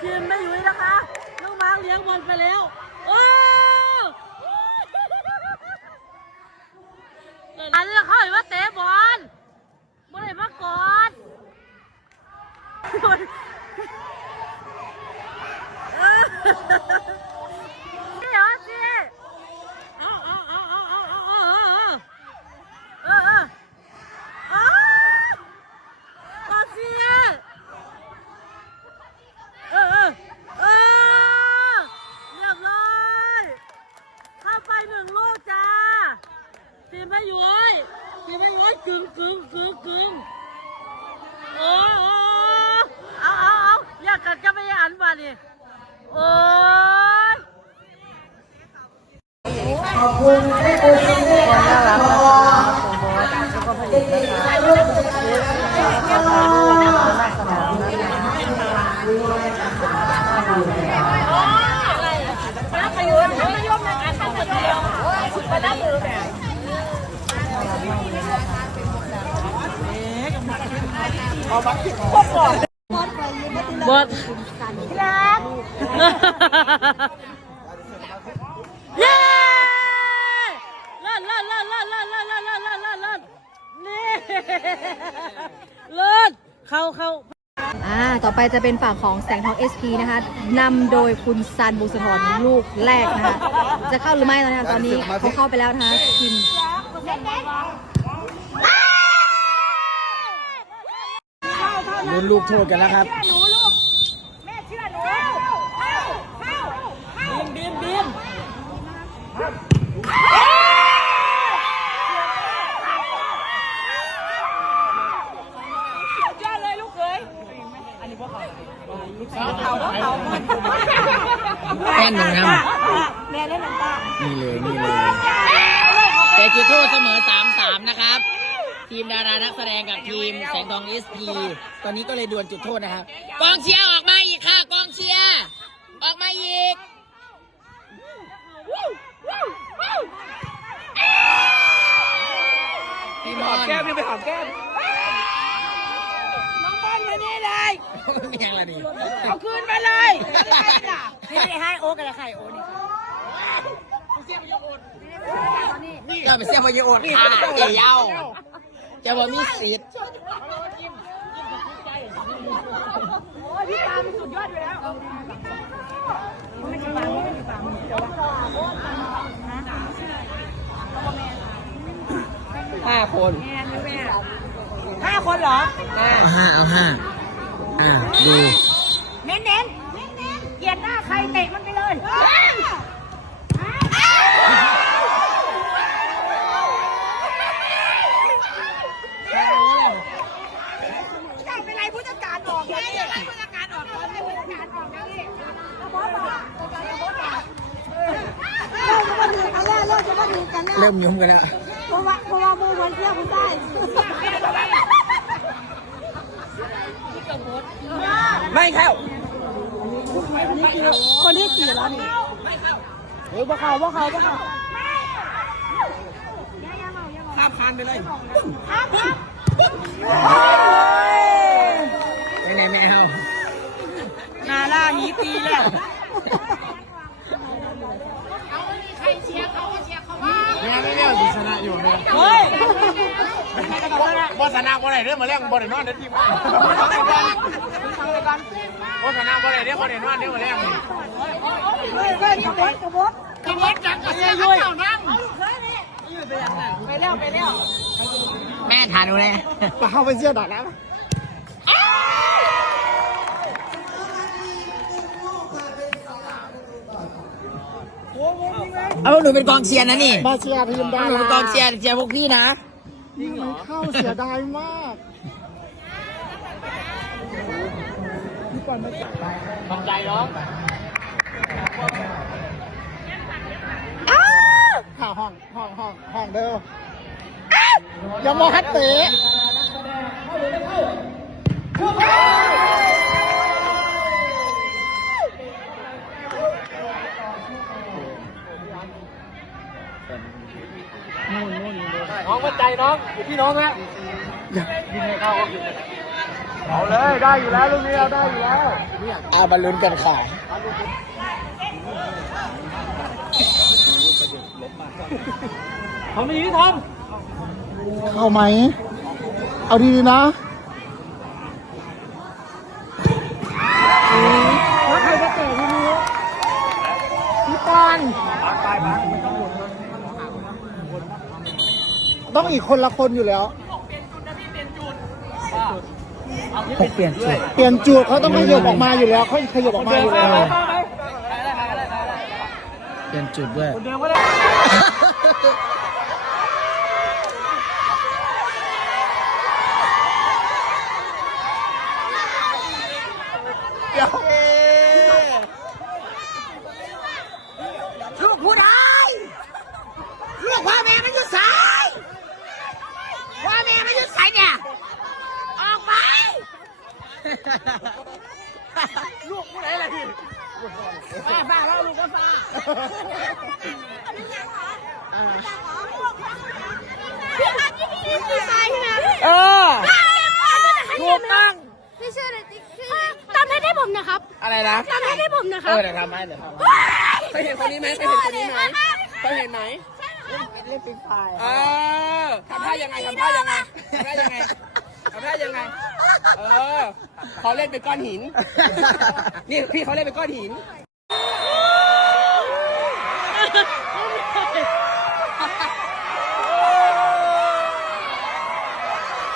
ทีมไม่อยู่นะคะน้องมาร์กเลี้ยงบอลไปแล้ว โอ้อันนี้เขาเห็นว่าเตะบอลบอลเห็นมาก่อน บด็กๆมาร่วมกิจกรรมบอส เลิศเข้าเข้าอ่าต่อไปจะเป็นฝั่งของแสงทอง SP นะคะนำโดยคุณซันบุษธรลูกแรกนะคะ จะเข้าหรือไม่ตอนนี้ตอนนี้เขาเข้าไปแล้วนะคะทีมลุ้นลูกโทษกันแล้วครับบีมบีม แค่หนึ่งครับนี่เลยนี่เลยแต่จุดโทษเสมอ3-3นะครับ ทีมดารานักแสดงกับทีมแสงทองเอสพีตอนนี้ก็เลยดวลจุดโทษนะครับ กองเชียร์ออกมาอีกค่ะ กองเชียร์ออกมาอีกพี่มอนแก้มไปหอมแก้มน้องบอลมานี่ เลยไม่ยังละดิเอาคืนมาเลยนี่ให้โอ๊กอะไรใครโอ๊กนี่ก็ไปเสียพยโอนค่ะเกี่ยวจะบ่มีสิทธิ์ห้าคนห้าคนเหรอเอาห้าเอาห้า อ่าดูเน้นเน้นเกลียดหน้าใครเตะมันไปเลยจะเป็นไรผู้จัดการออกเลยผู้จัดการออกเลยผู้จัดการออกเลยบอสบอกบอสบอกเราจะมาถึงอันแรกเราจะมาถึงกันแล้วเริ่มยุ่มกันแล้วเพราะว่าเพราะว่ามือมันเที่ยวคุณได้ ไม่เข้า คนที่สี่แล้วนี่เฮ้ยบ่เขาบ่เขาบ่เขาข้ามคานไปเลยไม่ไหนไม่เอานาล่าหีตีแล้วเนี่ยไม่เรียกชนะอยู่เนี่ยเฮ้ย บอสนาบ่ได้เรื่อมาแรกบ่ได้นอนเดี๋ยวทีมบอสนาบ่ได้เรื่อบ่ได้นอนเดี๋ยมาแรกนี่เฮ้ยเฮ้ยกระบดกระบดกระบดจังกระเซยุ่ยไปแล้วไปแล้วแม่ทานดูเลยมาเข้าไปเสียดอกนะเอาหนูเป็นกองเชียร์นะนี่มาเชียร์ทีมดาหนูเป็นกองเชียร์เชียร์พวกพี่นะ มันเข้าเสียดายมากมันใจร้องข่าวห้องห้องห้องห้องเด้ออย่ามองฮัตเตะ น้องมั่นใจน้องพี่น้องฮะเอาเลยได้อยู่แล้วลูกนี้เอาได้อยู่แล้วนเอามาลุ้นกันค่ะเขาไม่ยื้อทเข้าไหม เอาดีๆนะแล้วใครจะเตะทีนี้พี่ปอน ต้องอีกคนละคนอยู่แล้วเปลี่ยนจุดเปลี่ยนจูดเขาต้องขยับออกมาอยู่แล้วเขาขยับออกมาอยู่แล้ว เปลี่ยนจุดด้วยำเดิมก็ได้ ลูกผู้ใดลูกพ่อแม่มันอยู่สายพ่อแม่มันอยู่สายเนี่ย ออกไป ลูกผู้ใดล่ะพี่ฟ้าฟ้าเราลูกก็ฟ้า พี่คะนี่พี่คือทรายใช่ไหม เออถูกต้องพี่ชื่ออะไรตามให้ให้ผมนะครับอะไรนะตามให้ให้ผมนะคเอรับ อเดี๋ยวทำให้เดี๋ยวทำให้เคยเห็นคนนี้ไหมเคยเห็นคนนี้ไหมเคยเห็นไหมเล่นฟรีไฟร์เออทำท่ายังไงทำท่ายังไงทำท่ายังไงทำท่ายังไง เออเขาเล่นเป็นก้อนหิน นี่พี่เขาเล่นเป็นก้อนหิน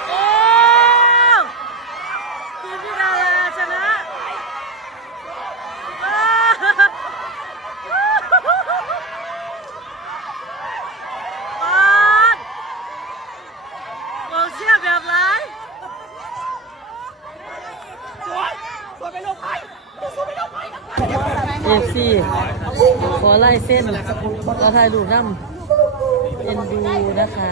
โอ้ทีมพี่ดาราชนะโอ้ปอนกองเชียร์แบบไร เอฟซีขอไล่เส้นขอถ่ายรูปน้ำเอ็นดูนะคะ